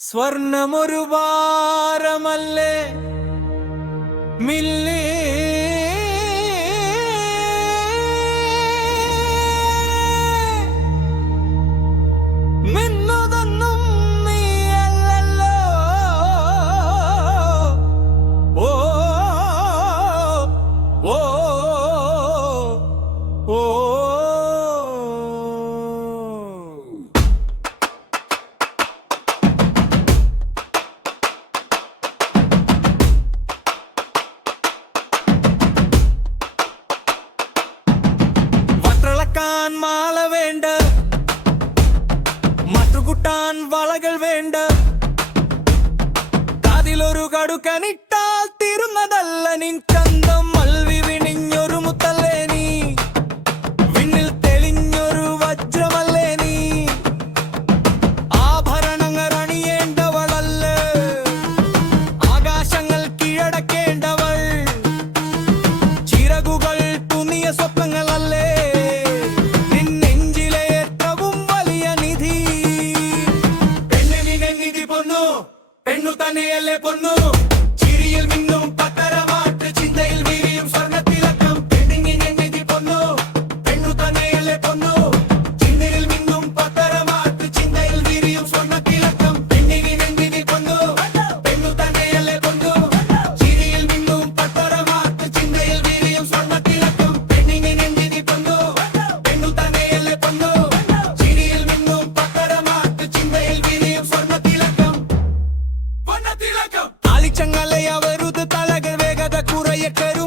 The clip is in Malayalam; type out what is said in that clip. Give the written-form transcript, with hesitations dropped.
സ്വർണമൊരു ഭാരമല്ലേ മില്ലേ മിന്നതൊന്നും നീയല്ലല്ലോ ഓ ഓ ഓ മാല വേണ്ട, മറ്റുകുട്ടാൻ വളകൾ വേണ്ട, കാതിലൊരു കടുക്കനിട്ടാൽ തീരുന്നതല്ല നിൻ ചന്തം. മൽവി വിണിഞ്ഞൊരു മുത്തല്ലേ നീ, വിണ്ണിൽ തെളിഞ്ഞൊരു വജ്രമല്ലേ നീ, ആഭരണങ്ങൾ അണിയേണ്ടവളല്ല, ആകാശങ്ങൾ കീഴടക്കേണ്ടവൾ, ചിറകുകൾ തുന്നിയ സ്വപ്നങ്ങളല്ലേ പെണ്ണു തന്നെയല്ലേ പൊന്നു. ചിരിയിൽ മിന്നും പത്തരമാറ്റ്, ചിന്തയിൽ വീരിയും സ്വർണ്ണത്തിലക്കം. പെണ്ണിങ്ങിനെ നിധി പൊന്നു, പെണ്ണു തന്നെയല്ലേ പൊന്നു. ചിന്തയിൽ മിന്നും പത്തരമാറ്റ്, ചിന്തയിൽ വീരിയും സ്വർണ്ണത്തിലക്കം. പെണ്ണിങ്ങിനെ നിധി പൊന്നു, പെണ്ണു തന്നെയല്ലേ പൊന്നു. ചിരിയിൽ മിന്നും പത്തരമാറ്റ്, ചിന്തയിൽ വീരിയും സ്വർണ്ണത്തിലക്കം. പെണ്ണിങ്ങിനെ നിധി പൊന്നു, പെണ്ണു തന്നെയല്ലേ പൊന്നു. ചിരിയിൽ മിന്നും പത്തരമാറ്റ്, ചിന്തയിൽ വീരിയും സ്വർണ്ണത്തിലക്കം. ആലിച്ചങ്ങലയ വരുത് തലകൾ വേഗത കുറയ കരു